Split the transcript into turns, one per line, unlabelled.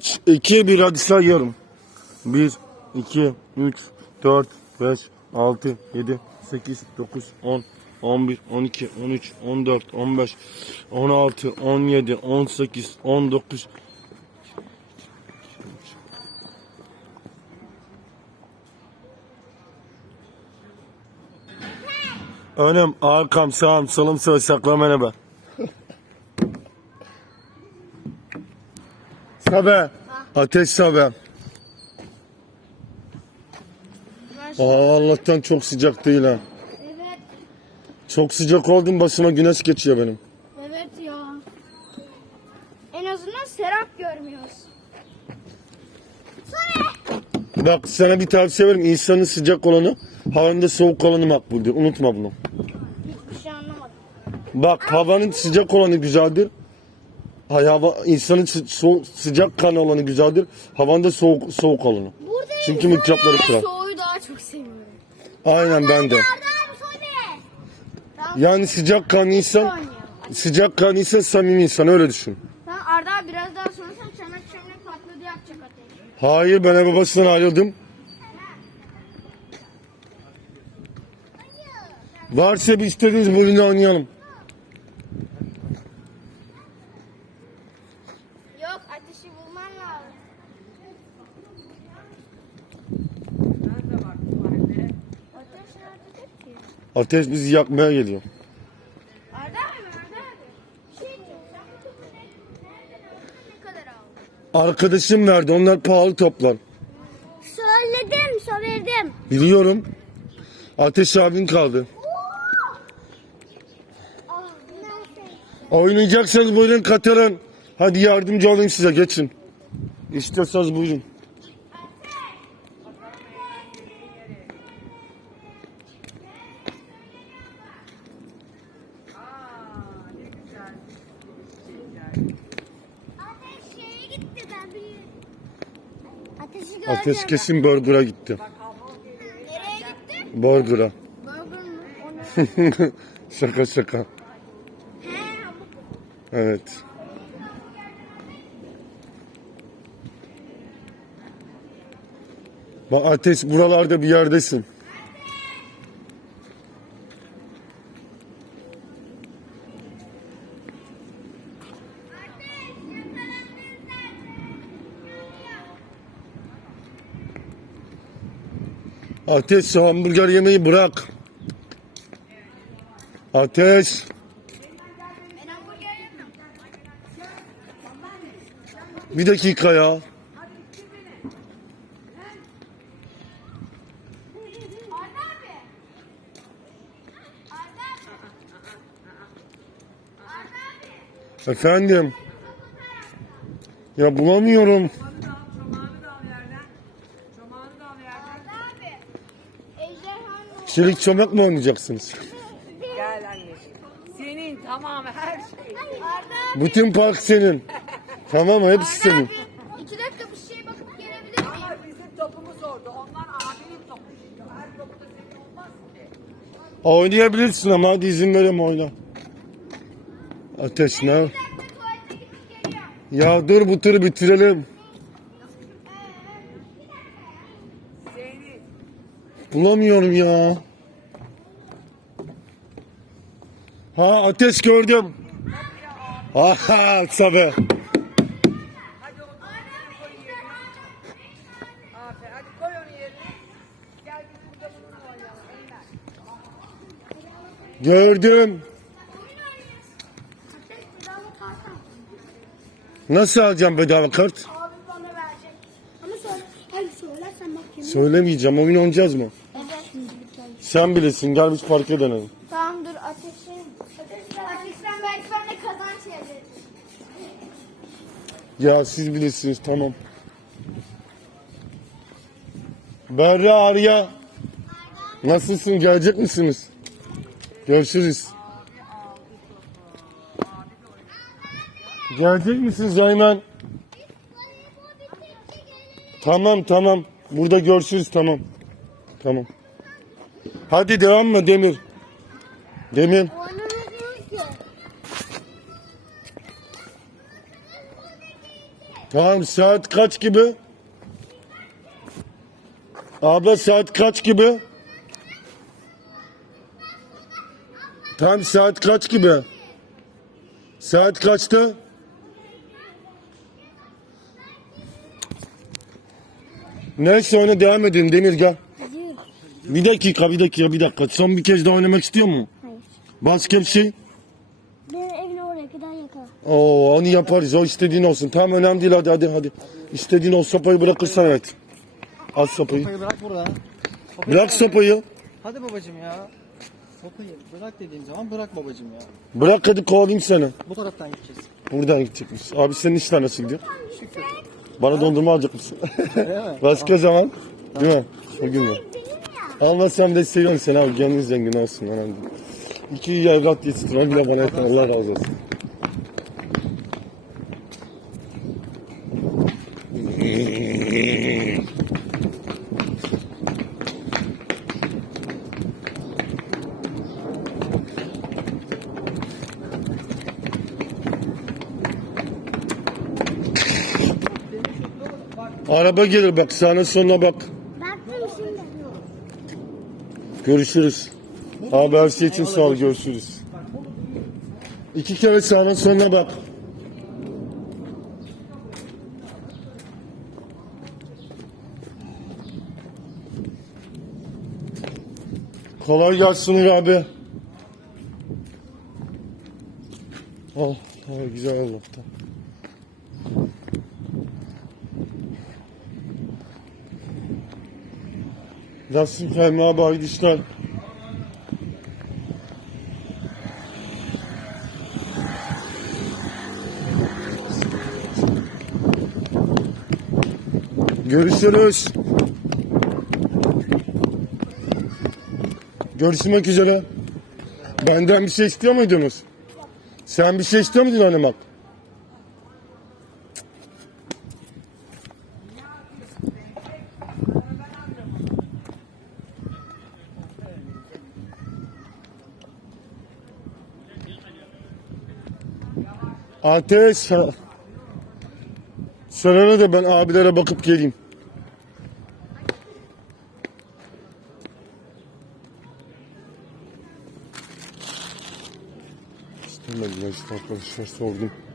3, 2, 1 hadi sayıyorum. 1, 2, 3, 4, 5, 6, 7, 8, 9, 10, 11, 12, 13, 14, 15, 16, 17, 18, 19, 20. Önüm, arkam, sağım, solum, söz saklama ne be? Sabe. Ateş sabe. Aa, Allah'tan çok sıcak değil ha. Evet. Çok sıcak oldum başıma güneş geçiyor benim. Evet ya. En azından serap görmüyoruz. Bak sana bir tavsiye vereyim. İnsanın sıcak olanı, havanın soğuk olanı makbuldür. Unutma bunu. Hiçbir şey anlamadım. Bak havanın sıcak olanı güzeldir. Hay hava insanın sı- so- sıcak kan olanı güzeldir. Havanda soğuk soğuk olanı. Burada Çünkü mikrapları kırar. Soğuğu daha çok seviyorum. Aynen ben de. Yani sıcak kan insan sıcak kan insan samimi insan öyle düşün. Ben Arda biraz daha sonra sen çanak çanak patladı yapacak ateş. Hayır ben ev babasından ayrıldım. Varsa bir istediğiniz bölümünü oynayalım. şey bulman lazım. Ateş bizi yakmaya geliyor. Arda abi, Arda şey Arkadaşım verdi. Onlar pahalı toplar. Söyledim, söyledim. Biliyorum. Ateş abin kaldı. Oh! Ah, nasıl? Oynayacaksanız buyurun Katar'ın. Hadi yardımcı olayım size geçin. İstiyorsanız buyurun. Ateş kesin Burger'a gitti. Nereye gitti? Burger'a. Burger mu? şaka şaka. Evet. Bak ateş buralarda bir yerdesin. Ateş hamburger yemeği bırak. Ateş. Bir dakika ya. Efendim. Ya bulamıyorum. Çelik çomak mı oynayacaksınız? Gel anneciğim. Senin tamam her şey. Bütün park senin. tamam hepsi senin. İki dakika bir şey bakıp gelebilir miyim? Onlar bizim topumu sordu. Onlar abinin topu. Her topta senin olmaz ki. Oynayabilirsin ama hadi izin verem oyna. Ateş ne? Ya dur bu turu bitirelim. Bulamıyorum ya. Ha ateş gördüm. Aha sabe. Gördüm. Nasıl alacağım bedava kart? Abi bana verecek. Ama söyle, hayır söylersen bak yemin. Söylemeyeceğim. Oyun oynayacağız mı? Evet. Sen bilesin. Gel biz park dönelim. Tamam dur ateşin. Ateşten, ateşten belki ben de kazanç Ya siz bilirsiniz tamam. Berra Arya. Nasılsın? Gelecek misiniz? Görüşürüz. Gelecek misin Zaymen? Tamam tamam. Burada görüşürüz tamam. Tamam. Hadi devam mı Demir? Demir. Tamam saat kaç gibi? Abla saat kaç gibi? Tam saat kaç gibi? Saat kaçta? Neyse oyna devam edin Demir gel. Bir dakika bir dakika bir dakika. Son bir kez daha oynamak istiyor mu? Hayır. Bas kepsi. Ben evine oraya kadar yakala. Oo onu yaparız. O istediğin olsun. Tamam önemli değil hadi hadi hadi. İstediğin o sopayı bırakırsan evet. Al sopayı. Sopayı bırak burada. Sopayı Bırak sopayı. Hadi babacım ya. Sopayı bırak dediğim zaman bırak babacım ya. Bırak hadi kovalayayım seni. Bu taraftan gideceğiz. Buradan gidecekmiş. Abi senin işler nasıl gidiyor? Şükür. Bana dondurma alacak mısın? Başka zaman. Değil mi? Bugün mü? Almasam da seviyorum seni abi. Gönlün zengin olsun. Önemli. İki yavrat yetiştiren bile bana yeter. Allah razı olsun. Araba gelir bak sağına sonuna bak. Baktım şimdi. Görüşürüz. Abi her şey için sağ ol görüşürüz. İki kere sağına sonuna bak. Kolay gelsin Uğur abi. Al, oh, güzel oldu. Nasılsın Fehmi abi Aydışlar? Görüşürüz. Görüşmek üzere. Benden bir şey istiyor muydunuz? Sen bir şey istiyor muydun hanım bak? Ateş. Sarana da ben abilere bakıp geleyim. İstemediler işte arkadaşlar şey sordum.